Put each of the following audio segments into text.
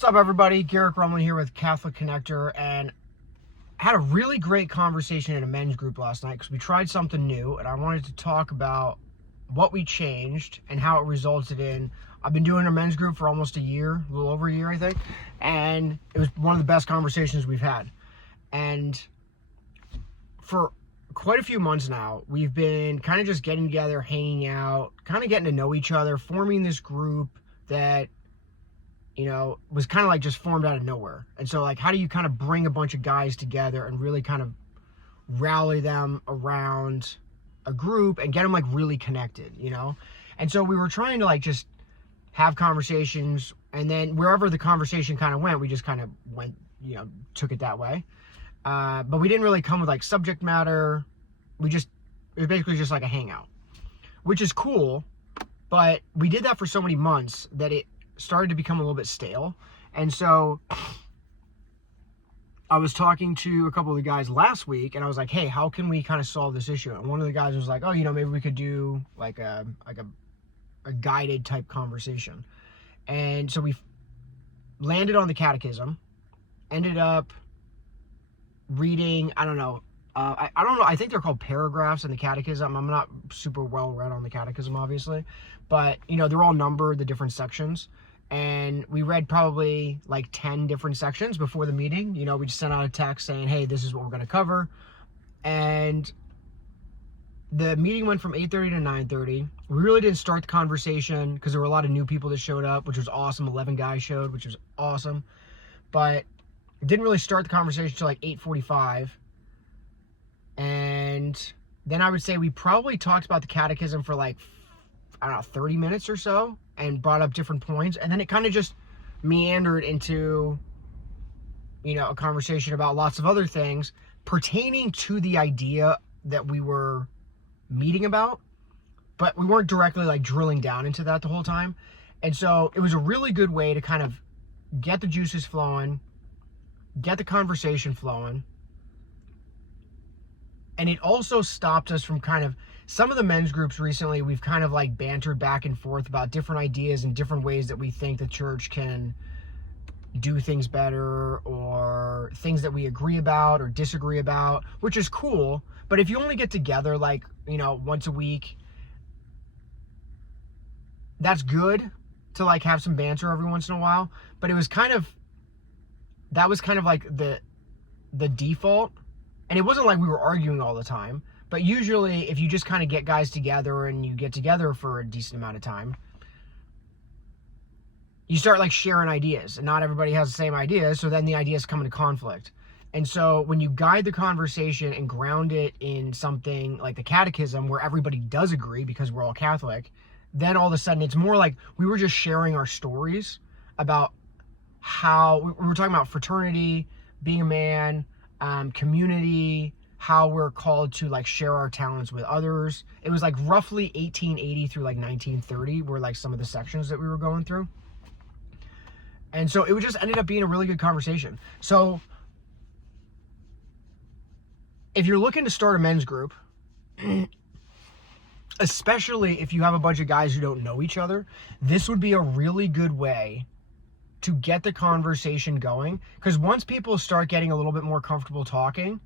What's up, everybody? Garrick Rumley here with Catholic Connector, and had a really great conversation in a men's group last night because we tried something new, and I wanted to talk about what we changed and how it resulted in. I've been doing a men's group for almost a year, a little over a year, I think, and it was one of the best conversations we've had. And for quite a few months now, we've been kind of just getting together, hanging out, kind of getting to know each other, forming this group that was kind of like just formed out of nowhere. And so, like, how do you kind of bring a bunch of guys together and really kind of rally them around a group and get them, like, really connected, And so we were trying to, like, just have conversations, and then wherever the conversation kind of went, we just kind of went, took it that way. But we didn't really come with, like, subject matter. It was basically just like a hangout, which is cool, but we did that for so many months that it started to become a little bit stale. And so I was talking to a couple of the guys last week, and I was like, hey, how can we kind of solve this issue? And one of the guys was like, oh, maybe we could do like a guided type conversation. And so we landed on the catechism, ended up reading, I don't know, I think they're called paragraphs in the catechism. I'm not super well read on the catechism, obviously, but they're all numbered, the different sections. And we read probably like 10 different sections before the meeting. We just sent out a text saying, hey, this is what we're going to cover. And the meeting went from 8:30 to 9:30. We really didn't start the conversation because there were a lot of new people that showed up, which was awesome. 11 guys showed, which was awesome. But didn't really start the conversation until like 8:45. And then I would say we probably talked about the catechism for like, 30 minutes or so, and brought up different points. And then it kind of just meandered into, a conversation about lots of other things pertaining to the idea that we were meeting about, but we weren't directly like drilling down into that the whole time. And so it was a really good way to kind of get the juices flowing, get the conversation flowing. And it also stopped us from kind of, some of the men's groups recently, we've kind of like bantered back and forth about different ideas and different ways that we think the church can do things better, or things that we agree about or disagree about, which is cool. But if you only get together like, once a week, that's good to like have some banter every once in a while. But that was kind of like the default. And it wasn't like we were arguing all the time. But usually, if you just kind of get guys together and you get together for a decent amount of time, you start like sharing ideas, and not everybody has the same ideas, so then the ideas come into conflict. And so when you guide the conversation and ground it in something like the catechism where everybody does agree because we're all Catholic, then all of a sudden it's more like we were just sharing our stories about how we were talking about fraternity, being a man, community, how we're called to like share our talents with others. It was like roughly 1880 through like 1930 were like some of the sections that we were going through. And so it just ended up being a really good conversation. So if you're looking to start a men's group, especially if you have a bunch of guys who don't know each other, this would be a really good way to get the conversation going. Because once people start getting a little bit more comfortable talking,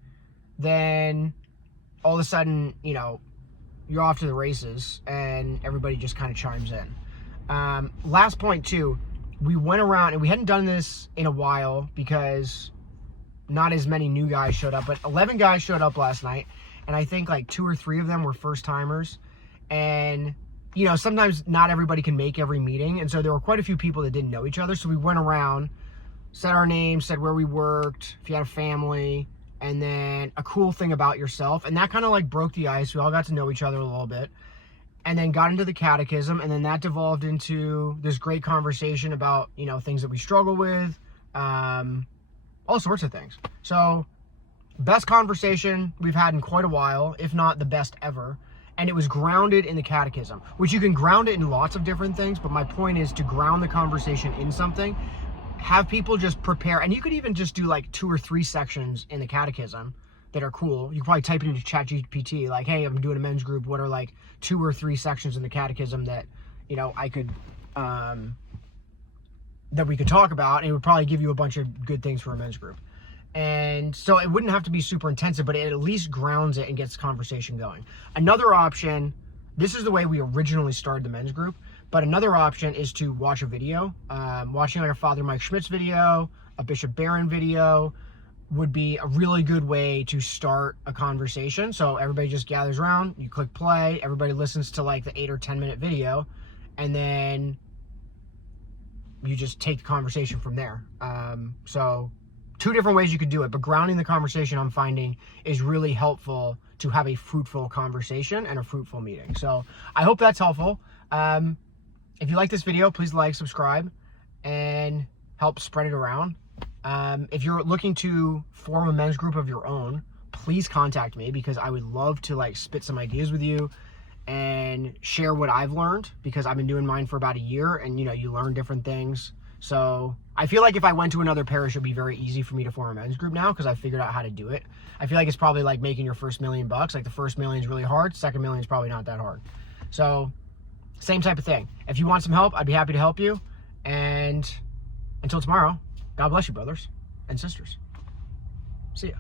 then all of a sudden, you're off to the races and everybody just kind of chimes in. Last point too, we went around, and we hadn't done this in a while because not as many new guys showed up, but 11 guys showed up last night, and I think like 2 or 3 of them were first timers. And sometimes not everybody can make every meeting, and so there were quite a few people that didn't know each other. So we went around, said our names, said where we worked, if you had a family, and then a cool thing about yourself. And that kind of like broke the ice. We all got to know each other a little bit, and then got into the catechism, and then that devolved into this great conversation about, things that we struggle with, all sorts of things. So best conversation we've had in quite a while, if not the best ever. And it was grounded in the catechism, which you can ground it in lots of different things. But my point is to ground the conversation in something, have people just prepare. And you could even just do like 2 or 3 sections in the catechism that are cool. You can probably type it into ChatGPT, like, hey, I'm doing a men's group. What are like 2 or 3 sections in the catechism that, I could that we could talk about, and it would probably give you a bunch of good things for a men's group. And so it wouldn't have to be super intensive, but it at least grounds it and gets conversation going. Another option, this is the way we originally started the men's group, but another option is to watch a video. Watching like a Father Mike Schmitz video, a Bishop Barron video would be a really good way to start a conversation. So everybody just gathers around, you click play, everybody listens to like the 8 or 10 minute video, and then you just take the conversation from there. So 2 different ways you could do it, but grounding the conversation, I'm finding, is really helpful to have a fruitful conversation and a fruitful meeting. So I hope that's helpful. If you like this video, please like, subscribe, and help spread it around. If you're looking to form a men's group of your own, please contact me, because I would love to like spit some ideas with you and share what I've learned, because I've been doing mine for about a year, and you learn different things. So I feel like if I went to another parish, it'd be very easy for me to form a men's group now, because I figured out how to do it. I feel like it's probably like making your first $1 million. Like the first $1 million is really hard. Second $1 million is probably not that hard. So same type of thing. If you want some help, I'd be happy to help you. And until tomorrow, God bless you, brothers and sisters. See ya.